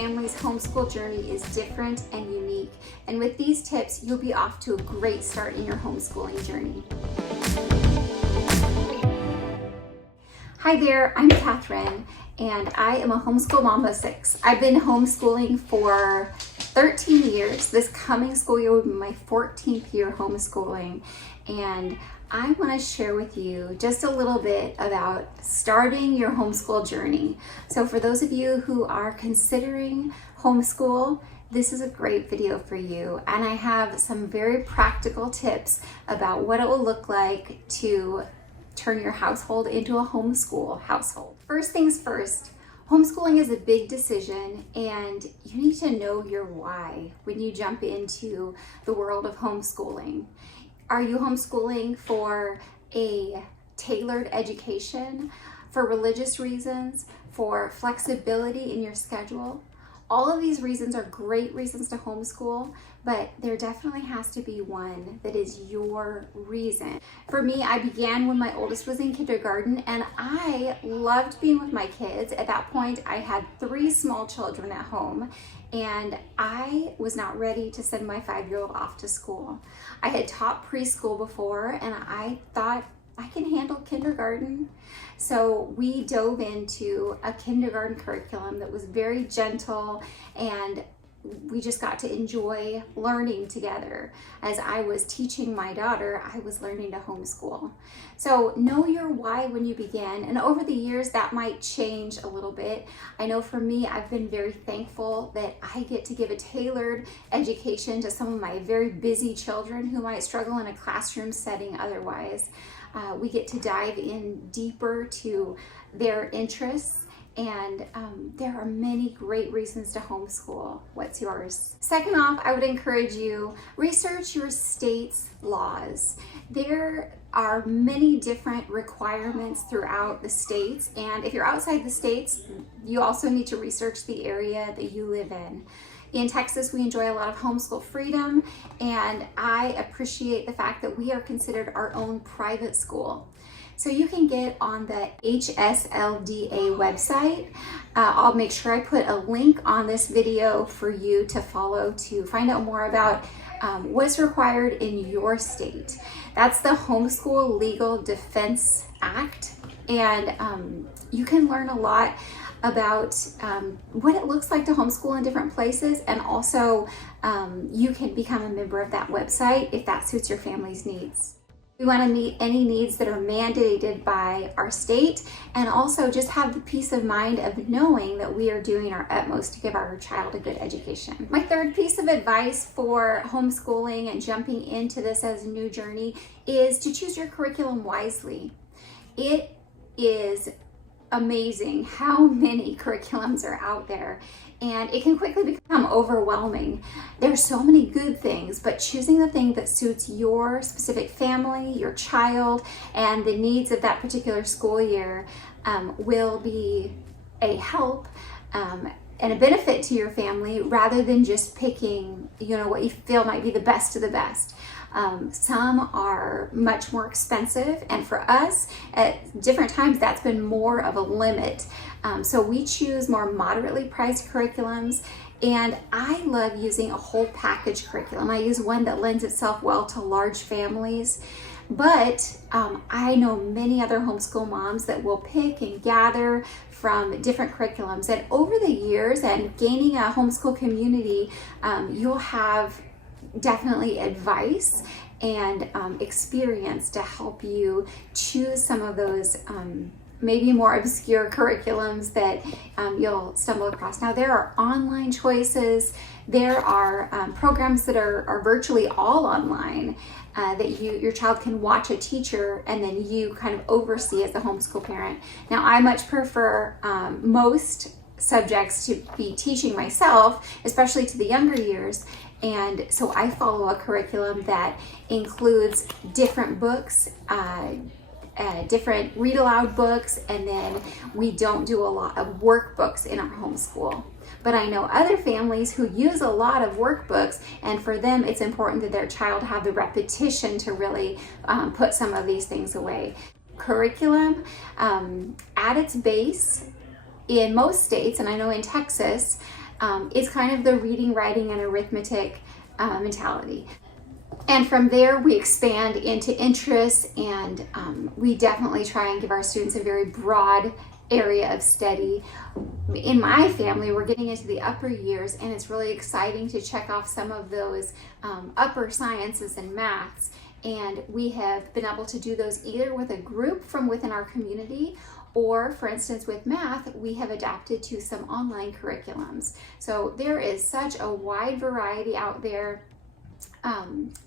family's homeschool journey is different and unique. And with these tips, you'll be off to a great start in your homeschooling journey. Hi there, I'm Kathryn, and I am a homeschool mom of 6. I've been homeschooling for 13 years. This coming school year will be my 14th year homeschooling, and I want to share with you just a little bit about starting your homeschool journey. So for those of you who are considering homeschool, this is a great video for you, and I have some very practical tips about what it will look like to turn your household into a homeschool household. First things first, homeschooling is a big decision, and you need to know your why when you jump into the world of homeschooling. Are you homeschooling for a tailored education, for religious reasons, for flexibility in your schedule? All of these reasons are great reasons to homeschool, but there definitely has to be one that is your reason. For me, I began when my oldest was in kindergarten, and I loved being with my kids. At that point, I had 3 small children at home, and I was not ready to send my 5-year-old off to school. I had taught preschool before, and I thought, I can handle kindergarten. So we dove into a kindergarten curriculum that was very gentle, and we just got to enjoy learning together. As I was teaching my daughter, I was learning to homeschool. So know your why when you begin, and over the years that might change a little bit. I know for me, I've been very thankful that I get to give a tailored education to some of my very busy children who might struggle in a classroom setting otherwise. We get to dive in deeper to their interests, and there are many great reasons to homeschool. What's yours? Second off, I would encourage you, research your state's laws. There are many different requirements throughout the states, and if you're outside the states, you also need to research the area that you live in. In Texas, we enjoy a lot of homeschool freedom, and I appreciate the fact that we are considered our own private school. So you can get on the HSLDA website. I'll make sure I put a link on this video for you to follow to find out more about what's required in your state. That's the Homeschool Legal Defense Act, and you can learn a lot about what it looks like to homeschool in different places, and also you can become a member of that website if that suits your family's needs. We want to meet any needs that are mandated by our state, and also just have the peace of mind of knowing that we are doing our utmost to give our child a good education. My third piece of advice for homeschooling and jumping into this as a new journey is to choose your curriculum wisely. It is amazing how many curriculums are out there, and it can quickly become overwhelming. There's so many good things, but choosing the thing that suits your specific family, your child, and the needs of that particular school year will be a help and a benefit to your family, rather than just picking, what you feel might be the best of the best. Some are much more expensive, and for us at different times that's been more of a limit. So we choose more moderately priced curriculums, and I love using a whole package curriculum. I use one that lends itself well to large families, but I know many other homeschool moms that will pick and gather from different curriculums, and over the years and gaining a homeschool community, you'll have definitely advice and experience to help you choose some of those maybe more obscure curriculums that you'll stumble across. Now, there are online choices. There are programs that are virtually all online that your child can watch a teacher and then you kind of oversee as a homeschool parent. Now, I much prefer most subjects to be teaching myself, especially to the younger years. And so I follow a curriculum that includes different books, different read aloud books, and then we don't do a lot of workbooks in our homeschool. But I know other families who use a lot of workbooks, and for them it's important that their child have the repetition to really put some of these things away. Curriculum at its base in most states, and I know in Texas, is kind of the reading, writing, and arithmetic mentality. And from there, we expand into interests, and we definitely try and give our students a very broad area of study. In my family, we're getting into the upper years, and it's really exciting to check off some of those upper sciences and maths. And we have been able to do those either with a group from within our community, or for instance with math, we have adapted to some online curriculums. So there is such a wide variety out there.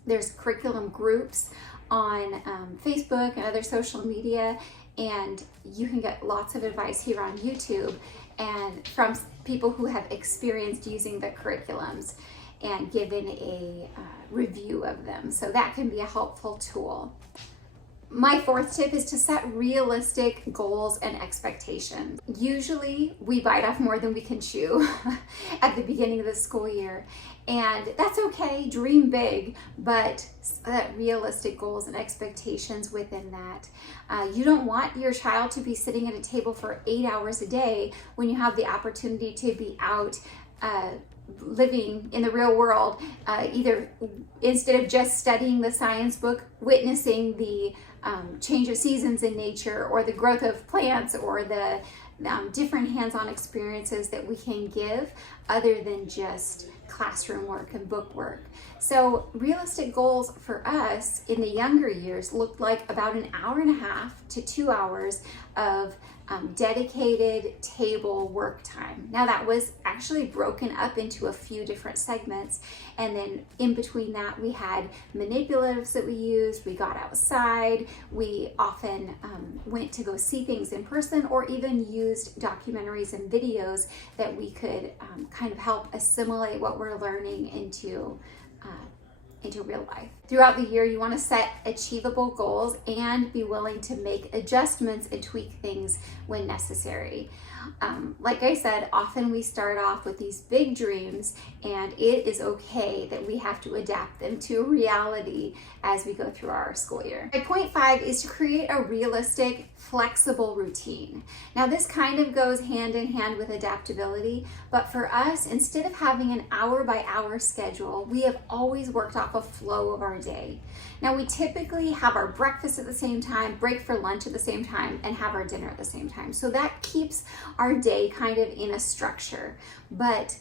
There's curriculum groups on Facebook and other social media, and you can get lots of advice here on YouTube and from people who have experienced using the curriculums and given a review of them. So that can be a helpful tool. My fourth tip is to set realistic goals and expectations. Usually we bite off more than we can chew at the beginning of the school year, and that's okay, dream big, but set realistic goals and expectations within that. You don't want your child to be sitting at a table for 8 hours a day when you have the opportunity to be out living in the real world, either instead of just studying the science book, witnessing the change of seasons in nature, or the growth of plants, or the different hands-on experiences that we can give other than just classroom work and book work. So realistic goals for us in the younger years looked like about an hour and a half to 2 hours of dedicated table work time. Now that was actually broken up into a few different segments, and then in between that we had manipulatives that we used, we got outside, we often went to go see things in person, or even used documentaries and videos that we could kind of help assimilate what we're learning into real life. Throughout the year, you want to set achievable goals and be willing to make adjustments and tweak things when necessary. Like I said, often we start off with these big dreams, and it is okay that we have to adapt them to reality as we go through our school year. My point 5 is to create a realistic, flexible routine. Now this kind of goes hand in hand with adaptability, but for us, instead of having an hour by hour schedule, we have always worked off a flow of our day. Now we typically have our breakfast at the same time, break for lunch at the same time, and have our dinner at the same time. So that keeps our day kind of in a structure. But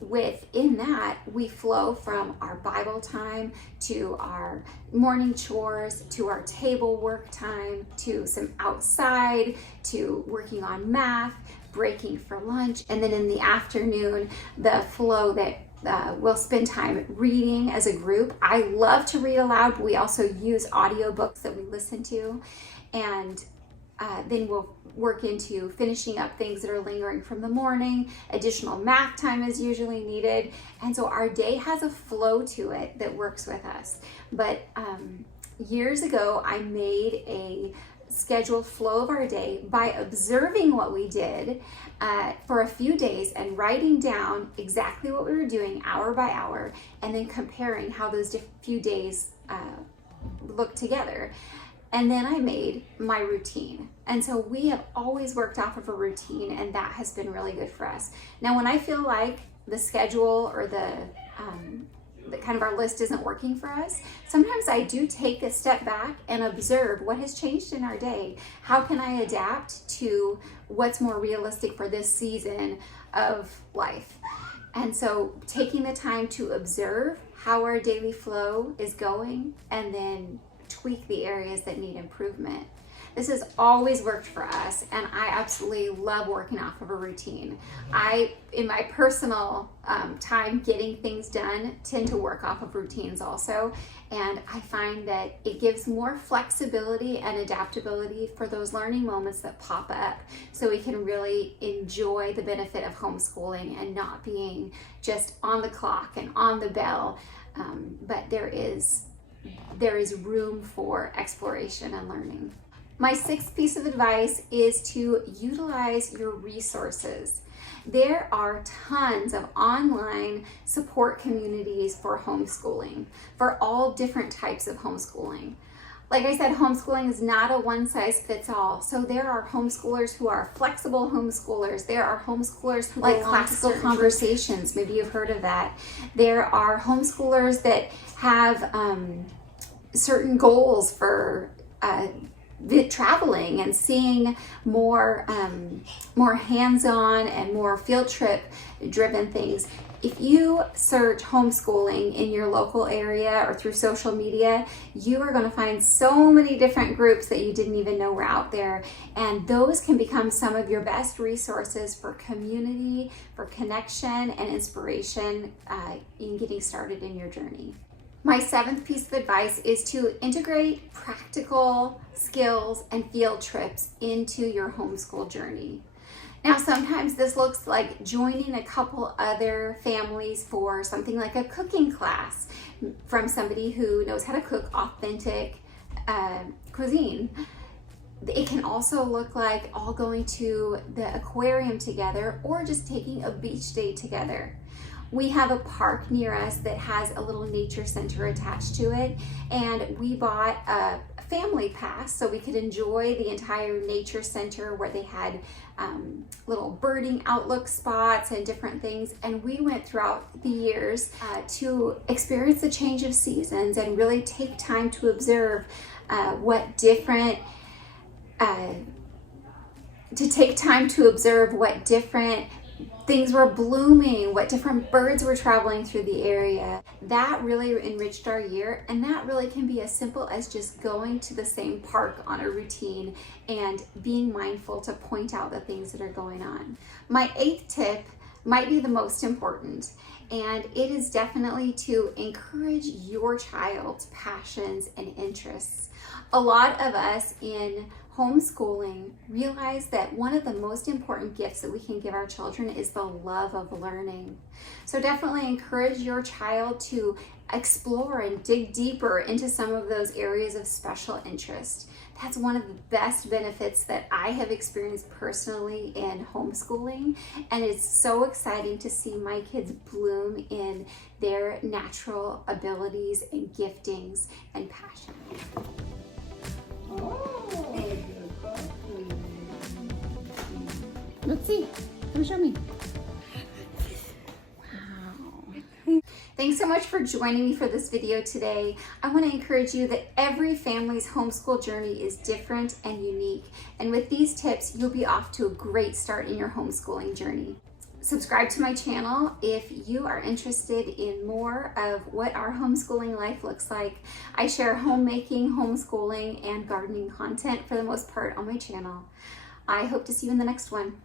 within that, we flow from our Bible time to our morning chores, to our table work time, to some outside, to working on math, breaking for lunch, and then in the afternoon, the flow that we'll spend time reading as a group. I love to read aloud, but we also use audiobooks that we listen to, and then we'll work into finishing up things that are lingering from the morning. Additional math time is usually needed, and so our day has a flow to it that works with us. But years ago, I made a scheduled flow of our day by observing what we did for a few days and writing down exactly what we were doing hour by hour, and then comparing how those few days looked together. And then I made my routine. And so we have always worked off of a routine, and that has been really good for us. Now, when I feel like the schedule or the kind of our list isn't working for us, sometimes I do take a step back and observe what has changed in our day. How can I adapt to what's more realistic for this season of life? And so taking the time to observe how our daily flow is going, and then tweak the areas that need improvement. This has always worked for us, and I absolutely love working off of a routine. In my personal time getting things done, tend to work off of routines also, and I find that it gives more flexibility and adaptability for those learning moments that pop up, so we can really enjoy the benefit of homeschooling and not being just on the clock and on the bell, but there is room for exploration and learning. My sixth piece of advice is to utilize your resources. There are tons of online support communities for homeschooling, for all different types of homeschooling. Like I said, homeschooling is not a one-size-fits-all. So there are homeschoolers who are flexible homeschoolers. There are homeschoolers who like classical conversations. Maybe you've heard of that. There are homeschoolers that have certain goals for traveling and seeing more hands-on and more field trip driven things. If you search homeschooling in your local area or through social media, you are going to find so many different groups that you didn't even know were out there. And those can become some of your best resources for community, for connection and inspiration in getting started in your journey. My 7th piece of advice is to integrate practical skills and field trips into your homeschool journey. Now, sometimes this looks like joining a couple other families for something like a cooking class from somebody who knows how to cook authentic cuisine. It can also look like all going to the aquarium together or just taking a beach day together. We have a park near us that has a little nature center attached to it, and we bought a family pass so we could enjoy the entire nature center where they had little birding outlook spots and different things. And we went throughout the years to experience the change of seasons and really take time to observe what different things were blooming, what different birds were traveling through the area. That really enriched our year, and that really can be as simple as just going to the same park on a routine and being mindful to point out the things that are going on. My 8th tip might be the most important, and it is definitely to encourage your child's passions and interests. A lot of us in homeschooling realize that one of the most important gifts that we can give our children is the love of learning. So definitely encourage your child to explore and dig deeper into some of those areas of special interest. That's one of the best benefits that I have experienced personally in homeschooling, and it's so exciting to see my kids bloom in their natural abilities and giftings and passions. Let's see. Come show me. Wow. Thanks so much for joining me for this video today. I want to encourage you that every family's homeschool journey is different and unique. And with these tips, you'll be off to a great start in your homeschooling journey. Subscribe to my channel if you are interested in more of what our homeschooling life looks like. I share homemaking, homeschooling, and gardening content for the most part on my channel. I hope to see you in the next one.